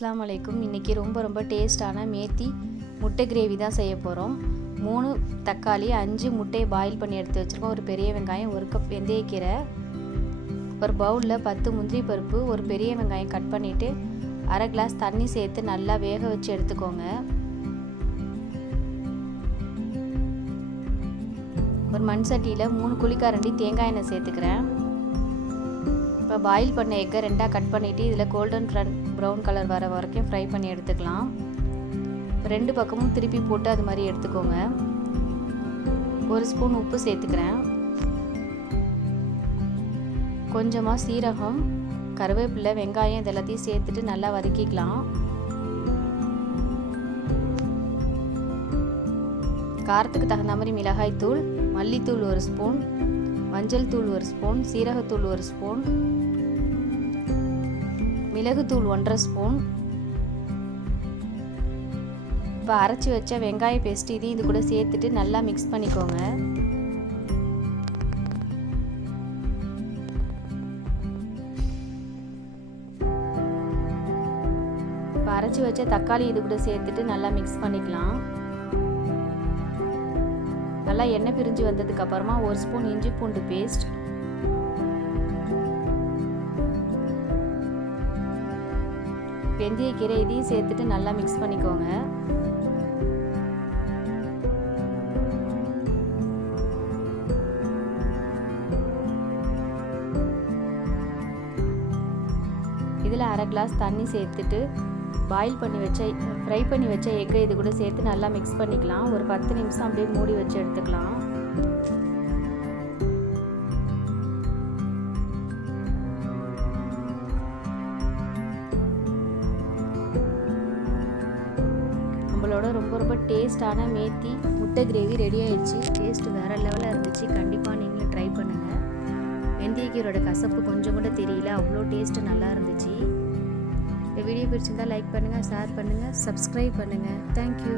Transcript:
அஸ்ஸலாமு அலைக்கும். இன்றைக்கி ரொம்ப டேஸ்டான மேத்தி முட்டை கிரேவி தான் செய்ய போகிறோம். 3 தக்காளி, 5 முட்டையை பாயில் பண்ணி எடுத்து வச்சுருக்கோம். ஒரு பெரிய வெங்காயம், 1 கப் வெந்தயக்கீரை, ஒரு பவுலில் 10 முந்திரி பருப்பு, ஒரு பெரிய வெங்காயம் கட் பண்ணிவிட்டு அரை கிளாஸ் தண்ணி சேர்த்து நல்லா வேக வச்சு எடுத்துக்கோங்க. ஒரு மண் சட்டியில் 3 குழிக்கரண்டி தேங்காய் எண்ணெய் சேர்த்துக்கிறேன். இப்போ பாயில் பண்ண எக்கை 2ஆக கட் பண்ணிவிட்டு இதில் கோல்டன் ப்ரௌன் கலர் வர வரைக்கும் ஃப்ரை பண்ணி எடுத்துக்கலாம். 2 பக்கமும் திருப்பி போட்டு அது மாதிரி எடுத்துக்கோங்க. 1 ஸ்பூன் உப்பு சேர்த்துக்கிறேன். கொஞ்சமாக சீரகம், கருவேப்பிலை, வெங்காயம் இது எல்லாத்தையும் சேர்த்துட்டு நல்லா வதக்கிக்கலாம். காரத்துக்கு தகுந்த மாதிரி மிளகாய் தூள், மல்லித்தூள் 1 ஸ்பூன், மஞ்சள் தூள் 1 ஸ்பூன், சீரகத்தூள் 1 ஸ்பூன், மிளகுத்தூள் 1/2 ஸ்பூன். இப்போ அரைச்சி வச்ச வெங்காய பேஸ்ட் இதையும் இது கூட சேர்த்துட்டு நல்லா மிக்ஸ் பண்ணிக்கோங்க. இப்போ அரைச்சி வச்ச தக்காளி இது கூட சேர்த்துட்டு நல்லா மிக்ஸ் பண்ணிக்கலாம். நல்லா எண்ணெய் பிரிஞ்சு வந்ததுக்கு அப்புறமா 1 ஸ்பூன் இஞ்சி பூண்டு பேஸ்ட், வெந்தயக்கீரை இதையும் சேர்த்துட்டு நல்லா மிக்ஸ் பண்ணிக்கோங்க. இதில் அரை கிளாஸ் தண்ணி சேர்த்துட்டு ஃப்ரை பண்ணி வச்ச எக்கை இது கூட சேர்த்து நல்லா மிக்ஸ் பண்ணிக்கலாம். ஒரு 10 நிமிஷம் அப்படியே மூடி வச்சு எடுத்துக்கலாம். நம்மளோட ரொம்ப டேஸ்டான மேத்தி முட்டை கிரேவி ரெடி ஆயிடுச்சு. டேஸ்ட் வேறு லெவலில் இருந்துச்சு. கண்டிப்பாக நீங்களும் ட்ரை பண்ணுங்கள். வெந்தயக்கீரோட கசப்பு கொஞ்சம் கூட தெரியல, அவ்வளோ டேஸ்ட்டு நல்லா இருந்துச்சு. இந்த வீடியோ பிடிச்சிருந்தால் லைக் பண்ணுங்கள், ஷேர் பண்ணுங்கள், சப்ஸ்கிரைப் பண்ணுங்கள். தேங்க்யூ.